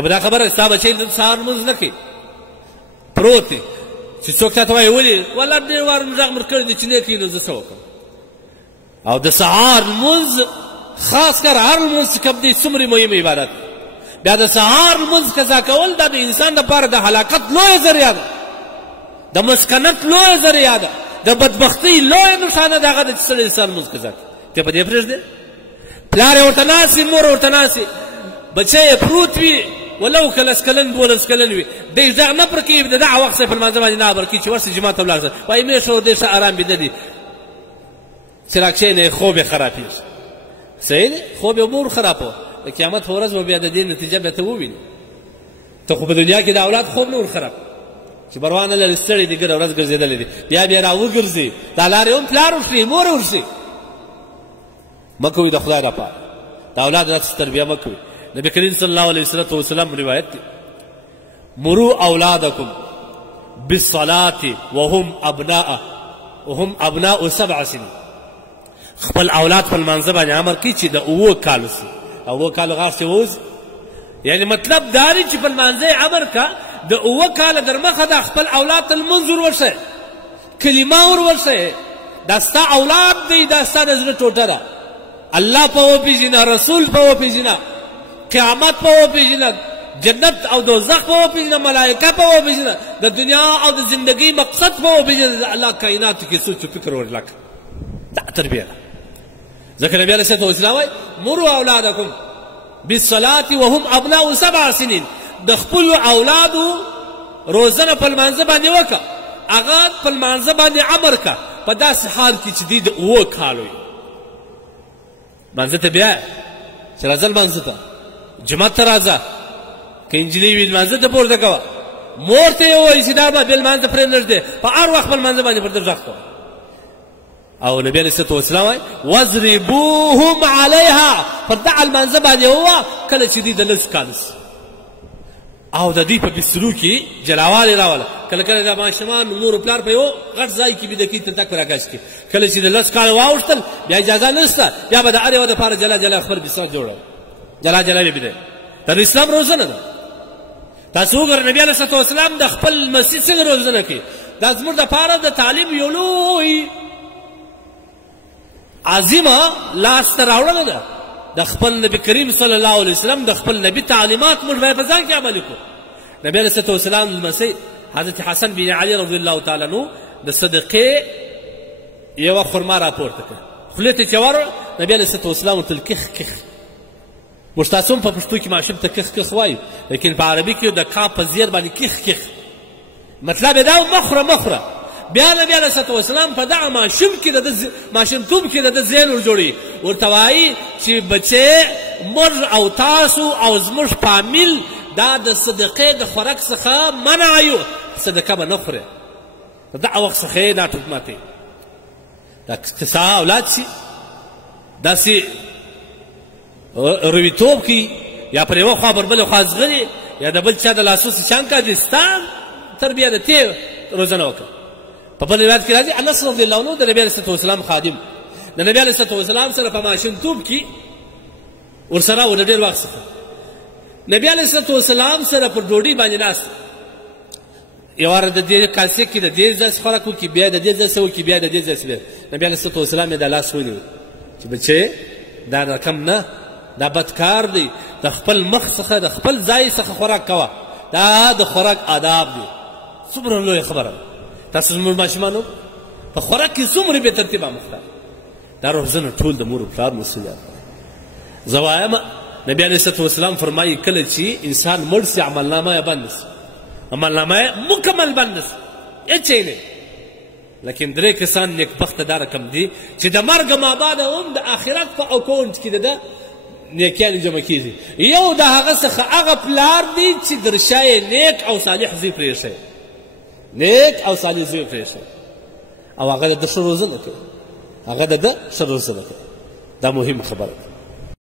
ته به دا خبره ستا بچی د سهار لمونځ نه کوي پروت دی چې څوک تا ته وایي ولې والله ډېر وار مزاق مر کړی دی چې نه کوي نو زه څه وکړم او د سهار لمونځ خاص کر هر لمونځ چې کوم دی څومره مهم عبادت بیا د سهار لمونځ قضا کول دا د انسان لپاره د هلاکت لویه ذریعه ده د مسکنت لویه ذریعه ده د بدبختۍ لویه نښانه د هغه ده چې سړی د سهار لمونځ قضا کوي ته په دې پرېږدې پلار یې ورته ناست وي مور ورته ناست وي بچی یې پروت وي ولو که لس کلن 12 کلن وي دی غږ نه پر کوي د دغه وخت سره په لمانځه باندې نه خبر کوي چې ورسې جومات ته ولاړ شه وایي مې شو دی ښه ارام بیده دي چې راکښېنئ خوب یې خرابېږي صحیح دی خوب یې مور خرابوه د قیامت په ورځ به بیا د دې نتیجه بیا ته ووینې ته خو په دنیا کې د اولاد خوب نه ور خراب چې پروا نه لري ستړی دی ګډه ورځ ګرځېدلی دی بیا بیا را وګرځي دا لارې هم پلار ورشي مور ورشي مه کوئ د خدای لپاره د اولاد داسې تربیه مه کوئ نبی کریم صلی الله علیه وسلم روایت دی مروا اولادکم بالصلاة وهم ابناء 7 سنین خپل اولاد په لمانځه باندې امر کوي چې د 7 کالو سي 7 کالو غاښ چې ووځي یعنی مطلب دا دی چې په لمانځه امر کا د 7 کاله در مخه د خپل اولاد ته لمونځ ور ورشه کلمه ور ورشه دا ستا اولاد دی دا ستا د زړه ټوټه ده الله په وپېژنه رسول په وپېژنه قیامت په وپېژنه جنت او دوزخ په وپېژنه ملائکه په وپېژنه د دنیا او د زندګۍ مقصد په وپېژنه د الله کائناتو کې سوچ و فکر ورلک دا تربیه ده ځکه نبي علیه الصلاه والسلام وایي مروا اولادکم بالصلاة وهم ابناء 7 سنین د خپلو اولادو روزنه په لمانځه باندې وکړه هغه په لمانځه باندې امر کړه په داسې حال کې چې دوی د 7 کالو وي لمانځه ته بیا چې راځه لمانځه ته جومات ته راځه که نجلۍ وي لمانځه ته پورته کوه مور ته یې ووایي چې دا به بې لمانځه پرې نږدې په هر وخت په لمانځه باندې پر ده غږ کوه او نبي علیه الصلاه والسلام وایي واضربوهم علیها پر دغه لمانځه باندې ووه کله چې دوی د 10 کالو سي او د دوی په بسترو کې جلاوالې راوله کله کله د ماشومان مور و پلار په یو غټ ځای کې بیده کوي تلتک په راکش کې کله چې د 10 کاله واوښتل بیا اجازه نشته بیا به د هر یوه دپاره جلا جلا خپل بستر جوړوه جلا جلا یې بیده دا د اسلام روزنه ده تاسو وګورئ نبي علیه الصلاه والسلام د خپل مسجد څنګه روزنه کوي دا زموږ دپاره د تعلیم یو لوی عظیمه لاسته راوړنه ده د خپل نبی کریم صلی الله علیه وسلم د خپل نبی تعلیمات موږ باید په ځان کې عملي کړو نبي علیه الصلاه والسلام لمسی حضرت حسن بن علي رضی الله تعالی عنه د صدقې یوه خرما راپورته کړه خولې ته چې ورکړه نبي علیه الصلاه والسلام ورته کخ کخ موږ تاسو هم په پښتو کې ماشوم ته کخ کخ وایو لیکن په عربي کې د کا په زیر باندې کخ کخ مطلب یې دا مخوره مخوره بیا نبي علیه الصلاه والسلام په دغه ماشوم کې د ماشومتوب کې د ذهن ور جوړوي ورته وایي چې بچې موږ او تاسو او زموږ فامیل دا د صدقې د خوراک څخه منع یو صدقه به نه خورې د دغه وخت څخه یې دا ټوک ماتوي دا که ستا اولاد شي داسې رویتوب کوي یا پر یوه خوا پر بلې خوا ځغلي یا د بل چا د لاسو شان کاږي ستا تربیه ده ته روزنه وکړه په بل روایت کې راځي انس رضی الله عنه د نبي علیه الصلاه والسلام خادم د نبي علیه الصلاه والسلام سره په ماشومتوب کې ورسره و د ډېر وخت څخه نبي علیه الصلاه والسلام سره پر ډوډۍ باندې ناست یو وار د دې کاسې کې د دې ځای خوراک وکړي بیا د دې ځای څه وکړي بیا د دې ځای څه نبي علیه الصلاه والسلام یې د لاس ونیو چې بچې دا رقم نه دا بدکار دی د خپل مخ څخه د خپل ځای څخه خوراک کوه دا د خوراک آداب دی څومره لویه خبره تاسو زموږ ماشومانو په خوراک کې څومره بې ترتیبه مخته دا روزنه ټول د مور و پلار مسؤلیت زه وایم نبي علیه الصلاه والسلام فرمایي کله چې انسان مړ سي عملنامه یې بند سي عملنامه یې مکمل بند سي هېڅ شی نه لیکن 3 کسان نیکبخته دا رقم دي چې د مرګ ما بعد هم د آخرت په اکاونټ کې د نیکیانې جمع کېږي یو د هغه څخه هغه پلار دی چې درشا یې نیک او صالح زوی پرېښی نیک او صالح زوی پرېښی او هغه د ده ښه روزنه کوي هغه د ده ښه روزنه کوي دا مهم خبره ده